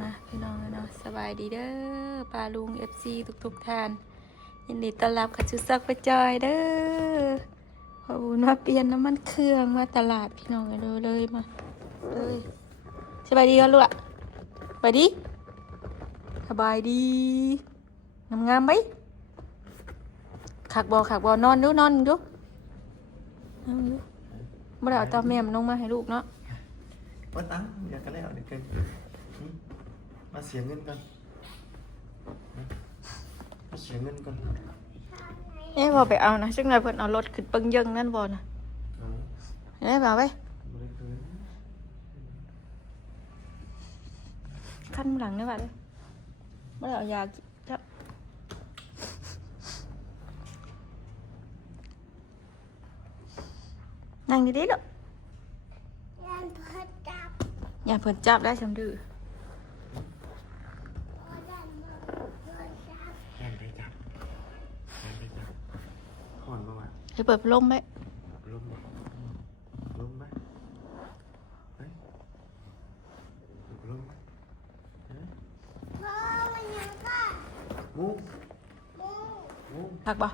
มาพี่น้องเนาะสบายดีเด้อปลาลุง FC ทุกท่านยินดีต้อนรับเข้าสู่ซักประจอยเด้อขอบุญมาเปลี่ยนน้ำมันเครื่องมาตลาดพี่น้องเลยมาเลยสบายดีกันลูกสบายดีสบายดีงามไหมขักบอนอนดูเมื่อไหร่เอาเตาแม่มลงมาให้ลูกเนาะว่าตั้งอยากกันแล้วเดี๋ยวกันมาเสียเงินก่อนมาเสียเงินก่อนพอไปเอานะซึ่งนายเพิ่นเอารถขึ้นปังยังนั่นบ่นะเอาไปขั้นหลังนี่ว่าเลยเมื่อไหร่เอายาจับนั่งดีๆลูกอย่าเพิ่นจับได้สำดื้อห่อนประมาณให้เปิดพัดลมไหมลมไหมเฮ้ยลมไหมมูผักบ่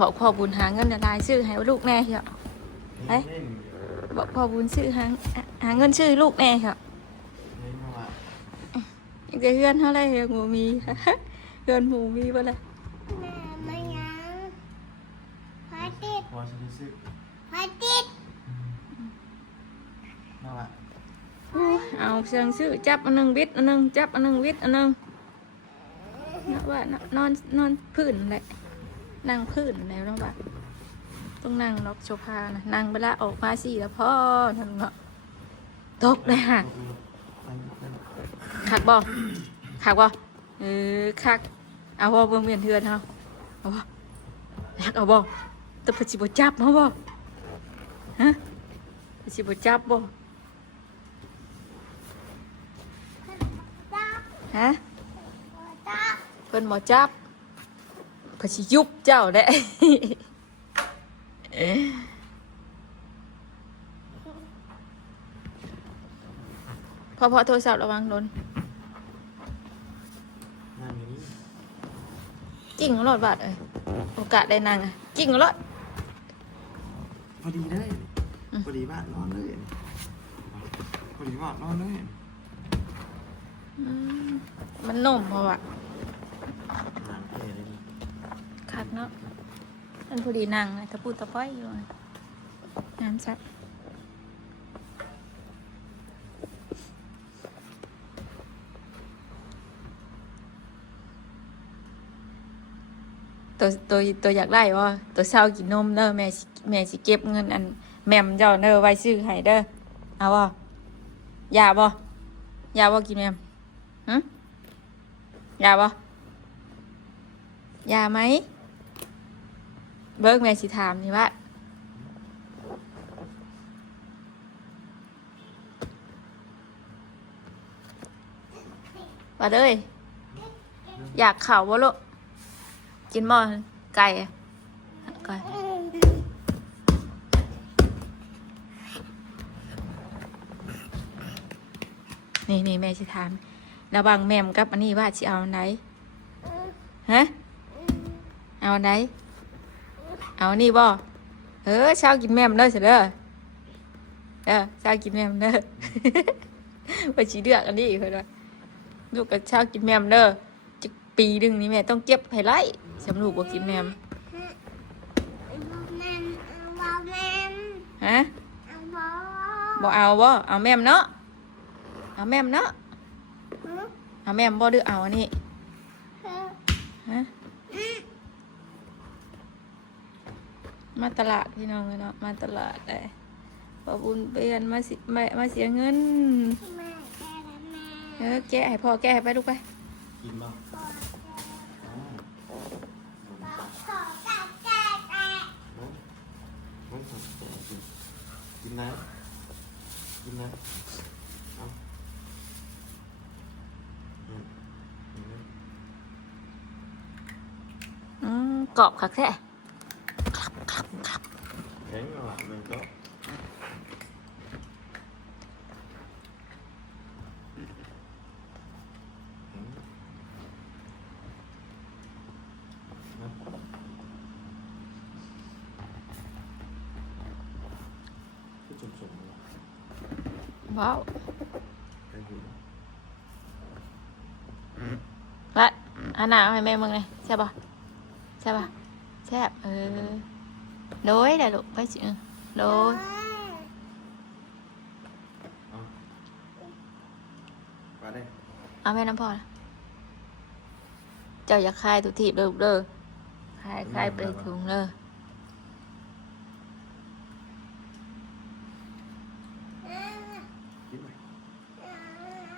บอกพ่อบุญหาเงินละลายซื้อให้ลูกแน่เหรอเฮ้ยบอกพ่อบุญซื้อหาเงินซื้อลูกแน่เหรอยังจะเฮือนเท่าไรเหรอหมูมีเฮือนหมูมีบ่ล่ะพอซื้อมาละเอาเชิงซื้อจับอันนึงวิทอันนึงจับอันนึงวิทอันนึงนะว่านอนพื้นแหละนั่งพื้นแล้วนะว่าต้องนั่งล็อกโซฟานะนั่งเวลาออกมาสิแล้วพ่อนั่นเนาะตกเลยหักบ่คักเอาบ่เบิ่งเวียนเทือนเฮาเอาบ่หักเอาบ่แต่เพนสิบ่จับเฮาบ่ฮะเพนสิบ่จับบ่ฮะเพิ่นบ่จับเพิ่นสิยุบเจ้าได้พอโทรศัพท์ระวังโดนจิ้งรถบาดโอกาสได้นางจิ้งรถพอดีเลยพอดีบ้านนอนเลยมันนุ่มเพราะว่าคักเนาะมันพอดีนางตะปูตะป้อยอยู่น้ำซักตัวอยากได้วะตัวเศร้ากินนมเด้อแม่สิเก็บเงินอันแม่มเจ้าเด้อไว้ซื้อให้เด้อเอาบ่ยาบ่กินแม่มยาบ่ยาไหมเบิกแม่สิถามนี่ว่าเด้ยอยากข่าวบ่ลูกกินหม้อไก่นี่แม่สิถามระวังแม่มกับอันนี้ว่าสิเอาอันไหนฮะเอาอันไหนเอาอันนี้บ่เช้ากินแม่มเด้อเสร็จเด้อเช้ากินแม่มเด้อว่าสิเลือกอันนี้เพิ่นว่าลูกกับเช้ากินแม่มเด้อจักปีนึงนี่แม่ต้องเก็บให้ไล่สำลูกบ่กินแม่มฮะบ่เอาแม่มเนาะเอาแม่มเนาะเอาแม่มบ่หรือเอาอันนี้ฮะมาตลาดพี่น้องเนาะมาตลาดเลยพอบุญเปลี่ยนมาเสียเงินแกะให้พ่อแกะให้ไปลูกไปกินบ้างกินนะกรอบคักแท้ครับ แข็งหน่อยมันก็ ว้าว ไก่หู ละอันหนาเอาให้แม่มึงเลยใช่ปะใช่ปะแซ่บโดยได้ลูกไปสิโดย เอาไปได้ เอาแม่น้ำพอนะเจ้าอยากคายตุทีบเด้อลูกเด้อคายไปถุงเด้อ กินไป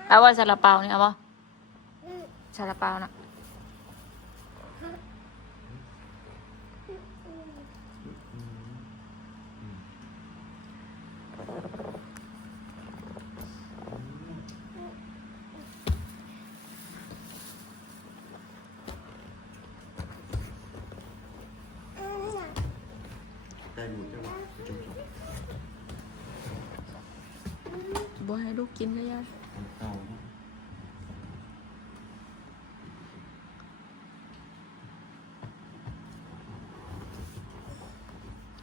เอาว่าซาลาเปาเนี่ยเอาป่ะซาลาเปาน่ะ ไก่หูจังหวะจุ๊บ บ่ให้ลูกกินก็ยาก ๆเก่าเนาะ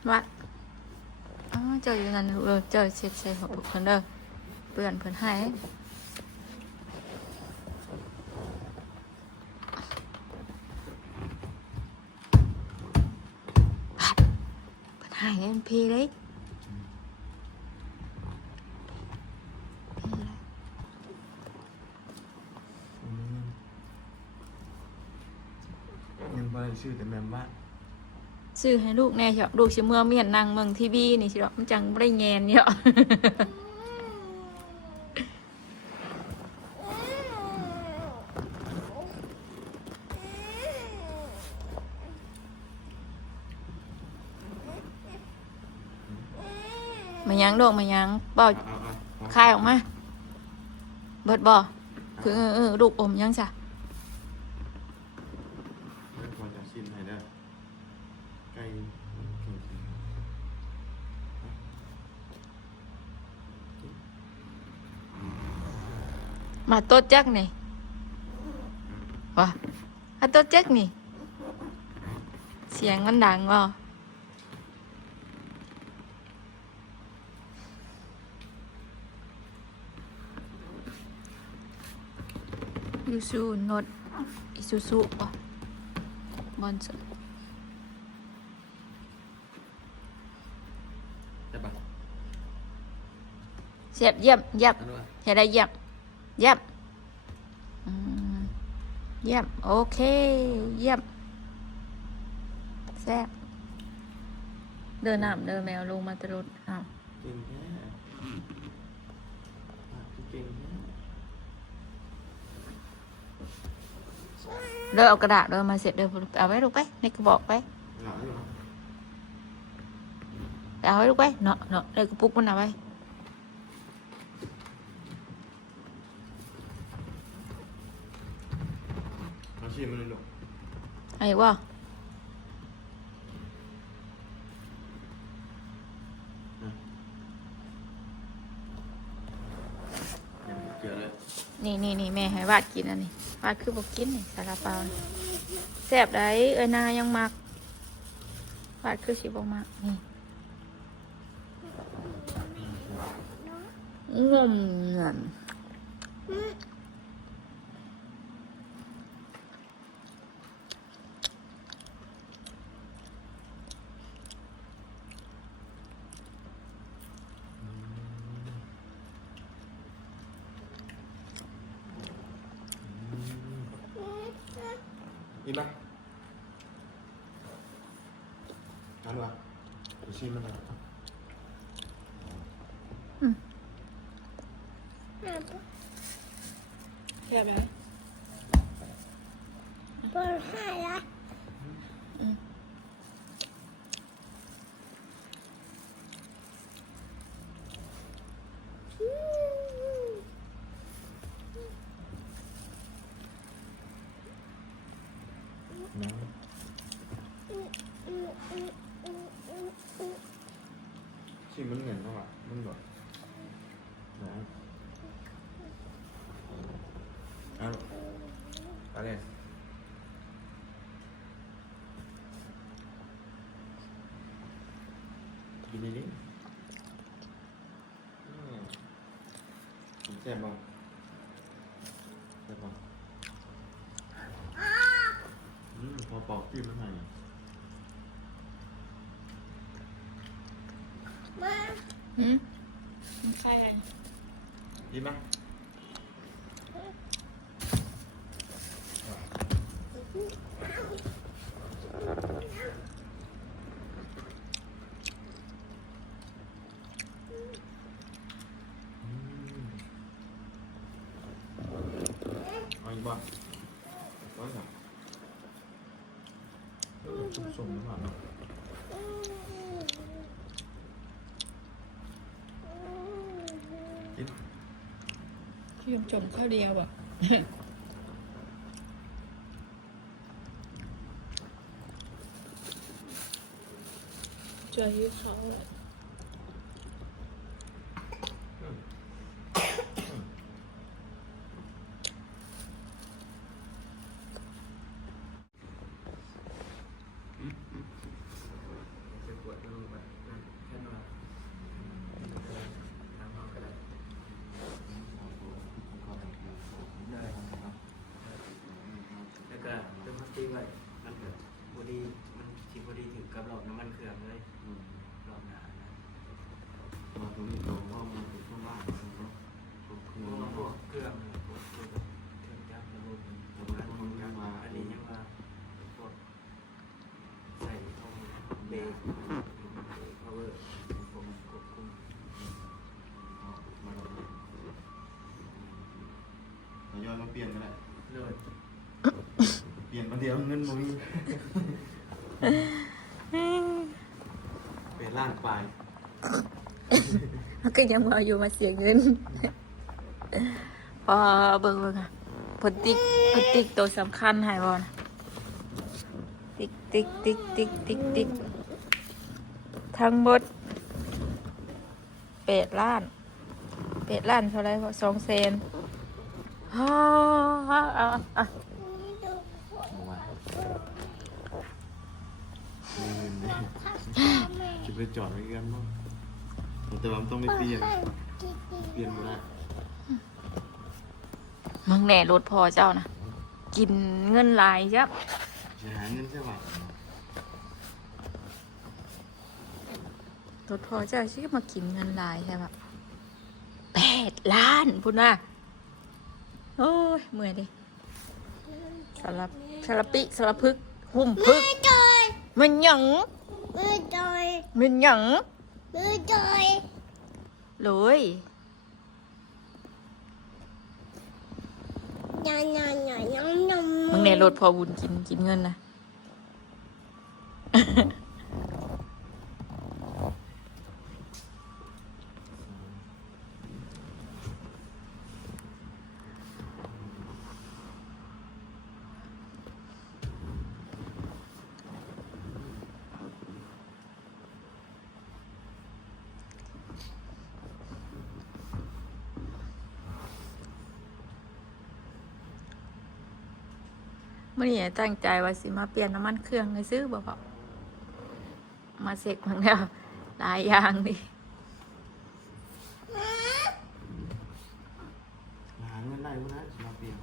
วัดอ๋อเจ้าอยู่นั่นลูกเจ้าเช็ดใส่หัวเพิ่นเด้อเปื่อนเพิ่นให้เพิ่นให้เงินพีเลยพีเลย ยังบ่ได้ชื่อแต่แม่นว่า ซื้อให้ลูกแน่เฉาะลูกสิเมื่อเมียนนั่งเมืองทีวีนี่สิเนาะมันจังบ่ได้แงนเนาะ มายังดอกมายังบ่ เอา คายออกมาเบิดบ่คือลูกอมยังจ้ะ ไม่พอจะชิมให้เด้อไก่เก่ง มาโต๊ะจักนี่ว่ะมาโต๊ะจักนี่เสียงมันดังบ่ยูซูโนดอิซูซูบ่บอนส ได้ปะ เสียบเยี่ยมเยี่ยม อันนู้น เห็นได้เยี่ยมเยี่ยมอืมเยี่ยมโอเคเยี่ยมแซ่บเดินน้ำเดินแมวลงมาตะลุดอ้าว เก่งแท้เก่งแท้ เดินเอากระดาษเดินมาเสร็จเดินเอาไว้ลูกไปในกระบอกไป หล่ออยู่ เอาไว้ลูกไปเนาะในกระปุกมันเอาไว้ เอาชิมมันเลยลูก ไอ้ว่า เกี่ยวเลย นี่แม่ให้วาดกินอันนี้วาดคือบอกกินนี่ซาลาเปานี่แซ่บได้นายังมักวาดคือสิบมักนี่งมเงินนี่ปะอันนู้นเอาชิมมันเลย แซ่บไหม เปิดให้ละ ชิมมันเหมือนกันว่ะมันแบบน้องเอาอะไรกินดีๆ ซ่บบ่แซ่บบ่พอปอกจิ้มแล้วไง มันใครอะไร ดีไหมเอาอีกบ้างร้อยสามสุ่มๆหรือเปล่าเนาะ ที่จมข้าวเดียวอ่ะเจอที่เขาอะ จะปวดมือแบบนั้นแค่นอนน้ำมันก็ได้ได้ครับแล้วก็เติมพัตตี้ไว้มันแบบพอดีมันชิพอดีถึงกับหลอดน้ำมันเครื่องเลยหลอดหนานะเราตรงนี้ตรงว่ามันเป็นช่วงว่างเนาะพวกเครื่องพวกเครื่องจักรระบบทำงานของจักรอันนี้ยังว่าพวกใส่เข้าเบรกpower ผมควบคุมเราย้อนมาเปลี่ยนก็ได้เลย เปลี่ยนมาเดียวเงินบ่มีเปลี่ยนร่างไป มันก็ยังมาอยู่มาเสียเงิน พอเบิ่งค่ะพอติ๊กตัวสำคัญหายบอลติ๊กทั้งหมด8 ล้านเท่าไรพอ200,000เอาจะไปจอดไว้กันบ้างแต่ว่ามันต้องไม่เปลี่ยนหมดแล้ว มึงแหน่รถพอเจ้านะกินเงินหลายจ้ะ จะหาเงินใช่ไหม รถพอเจ้าชื่อมากินเงินหลายใช่ปะ8 ล้านพุ่นน่ะโอ้ยเมื่อยดิสารปิสารพึกหุ่มพึกมันหยังเลยมึงในรถพอบุญกินเงินนะเมื่อนี้ตั้งใจว่าสิมาเปลี่ยนน้ำมันเครื่องเลยซื้อบ่พอมาเสกมันแล้วหลายอย่างดิ หาเงินได้มั้ยนะมาเปลี่ยน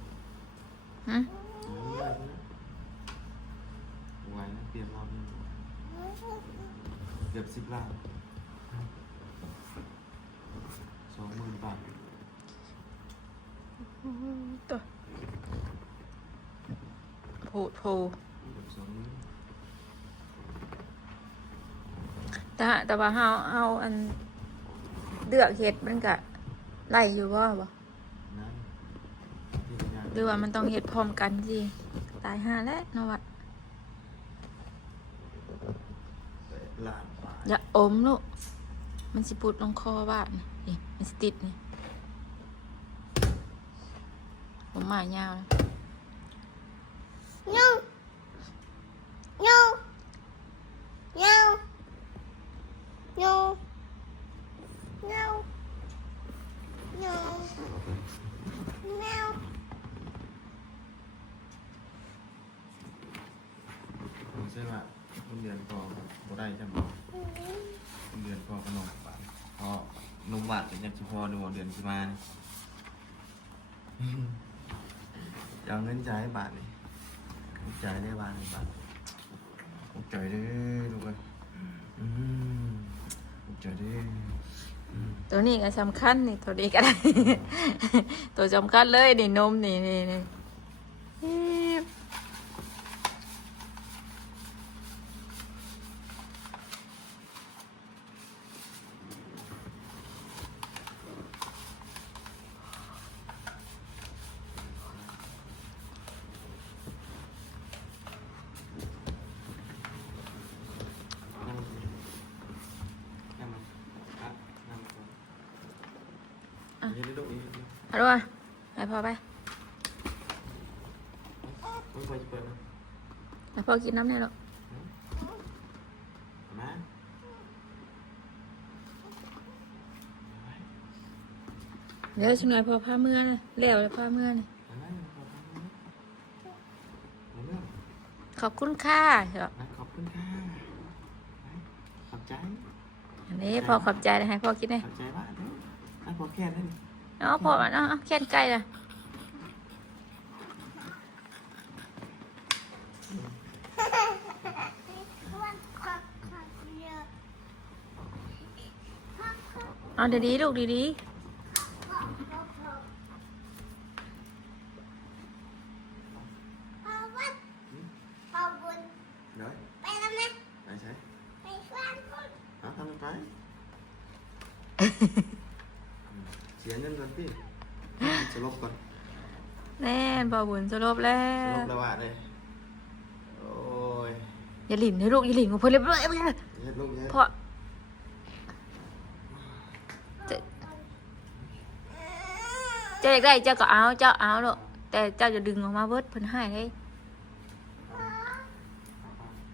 ฮะ หาเงินได้มั้ยนะไหวนะเปลี่ยนรอบนึงเกือบ10 ล้าน20,000 บาท ตัวโพ เกือบ20,000 แต่ว่าเฮาอันเลือกเฮ็ดมันก็ไล่อยู่บ่นั่นที่งาน หรือว่ามันต้องเฮ็ดพร้อมกันสิตายห่าแล้วเนาะวะ 8 ล้านบาท อย่าอมลูกมันสิปุดลงคอบ้านนี่มันสิติดนี่ผมมายาวนะ ผมใช่ว่าโรงเรียนพอบ่ได้จังบ่โรงเรียนพอขนมบาทพอนมบาทเป็นจังสิพอดูเดือนสิมานี่ จะเอาเงินจ่ายให้บาทนี่จ่ายได้บาทหนึ่งบาทจ่ายได้ลูกเอ้ยจ่ายได้ ตัวนี้ก็สำคัญนี่ตัวนี้ก็ได้ ตัวสำคัญเลยนี่นมนี่นี่นี่เอาด้วยไปพอไปไปพอกินน้ำแน่หรอกเดี๋ยวสักหน่อยพอผ้าเมื่อนะแล้วผ้าเมื่อนะขอบคุณค่ะเหรอ ขอบคุณค่ะขอบใจ อันนี้พอขอบใจนะให้พ่อคิดได้ ขอบใจบ้างให้พอแค่นั้น เอาพอเนาะแค่ไกลละเอาดีๆลูกดีๆ เดี๋ยว ไปแล้วนะ ไปใช้ ไปช่วยคน เอาทำไปเสียเงินก่อนพี่สลบก่อน แน่บ่บุญสลบแล้ สล ว บแล้วว่าเลยโอ้ย อย่าหลินให้ลูกอย่าหลินของเพื่อนเลย เฮ็ดลูกเฮ็ด เพราะเจ้าอยากได้เจ้าก็เอาเจ้าเอาลูกแต่เจ้าจะดึงออกมาเบิดเพิ่นให้เลย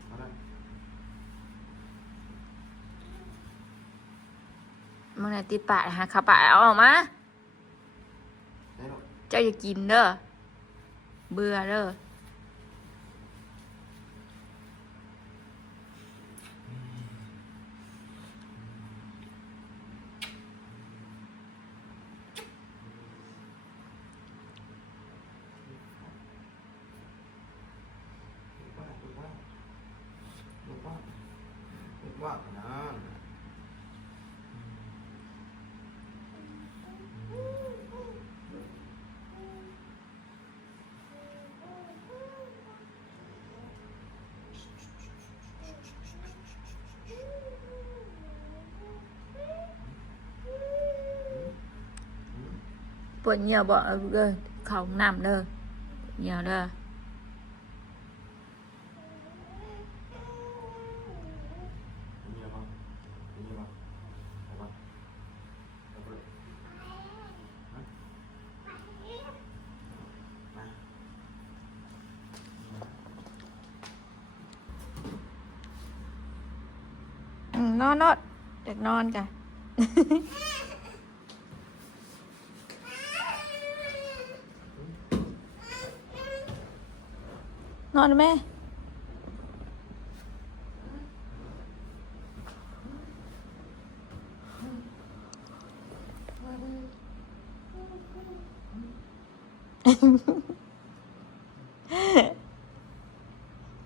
เอาละ มึงน่ะติดปากหาขาปากเอาออกมา ได้ลูก เจ้าอย่ากินเด้อเบื่อเด้อลูกว่านะปวดเหนียวบ่เอาเด้อเข้าห้องน้ำเด้อเหนียวเด้อ มีอะไรบ้างมีอะไรบ้างเอาบ้างเอาไปฮะมา นอนเด็กนอนกัน นอนไหม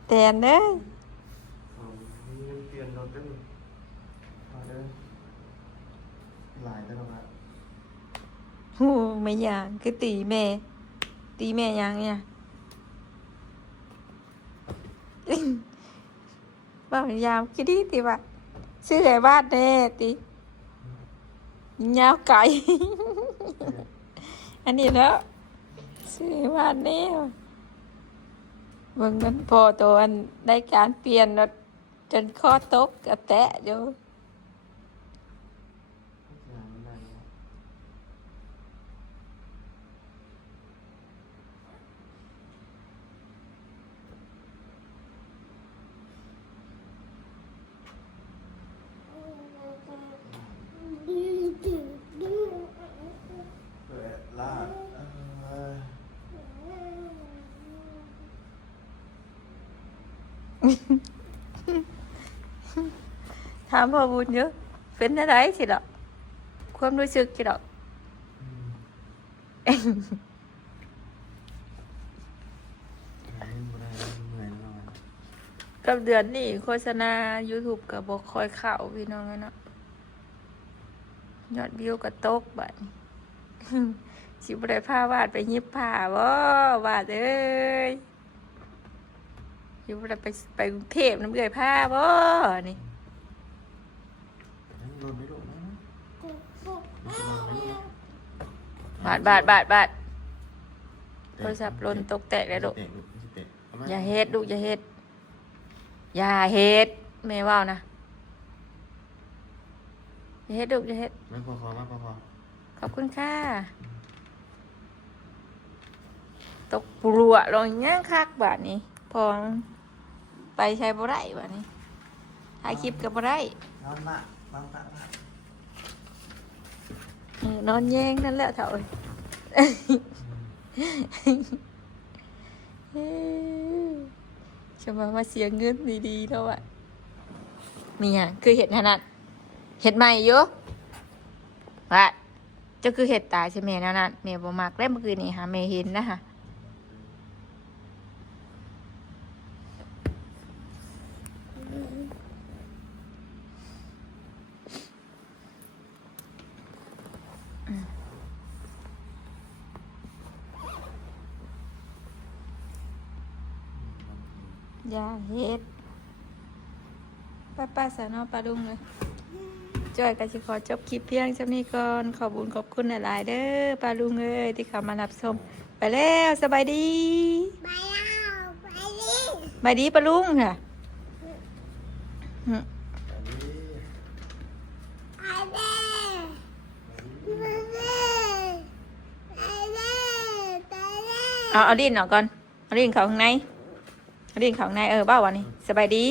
แตนเด้อ มีเงินเปลี่ยนรถด้วยมาเด้อหลายได้แล้วครับ โอ้ไม่อยางคือตีแม่ยังเนี่ยบ้ายามคิดดีติว่าชื่อไอ้บ้านแน่ติยาวไก่ อันนี้แล้วชื่อไอ้บ้านแน่เบิ่งมันพอตัวอันได้การเปลี่ยนรถจนข้อตกกระแตะอยู่ เปิดลาดถามพ่อบุญเยอะเป็นอะไรสิดอกความรู้สึกสิดอก กับเดือนนี้โฆษณา YouTube ก็บ่ค่อยเข้าพี่น้องเนาะยอดวิวก็ตกบัดนี้ สิบ่ได้พาวาดไปยิบผ้าบ่วาดเอ้ยสิบ่ได้ไปกรุงเทพน้ำเอื้อยผ้าบ่นี่ โดนไม่โดนนะ บาดโทรศัพท์หล่นตกแตกเลยลูกอย่าเฮ็ดลูกอย่าเฮ็ดแม่ว่าวนะอย่าเฮ็ดลูกอย่าเฮ็ด ไม่พอมากพอ ขอบคุณค่ะตกปลัวลงย่างคักบาดนี้พองไปใช้บ่ได้บาดนี้ถ่ายคลิปกับบ่ได้ นอนมาบางตา นอนแย่งนั่นแหละเถอะจะมาเสียเงินดีๆเท่าไหร่มีอ่ะคือเห็ดขนาดเห็ดใหม่เยอะว่าจะคือเห็ดตายใช่ไหมนั่นเมย์บ่มักได้เมื่อคืนนี้ค่ะเมย์เห็นนะฮะอย่าเฮ็ดป้าสาวนอปลาดุงเลยจอยก็สิขอจบคลิปเพียงเท่านี้ก่อนขอบุญขอบคุณหลายๆเด้อปลาลุงเอ้ยที่เข้ามารับชมไปแล้วสบายดีบายดีปลาลุงค่ะเอาดินออกก่อนเอาดินเข้าข้างในเอาดินเข้าข้างในเบ้าวันนี้สบายดี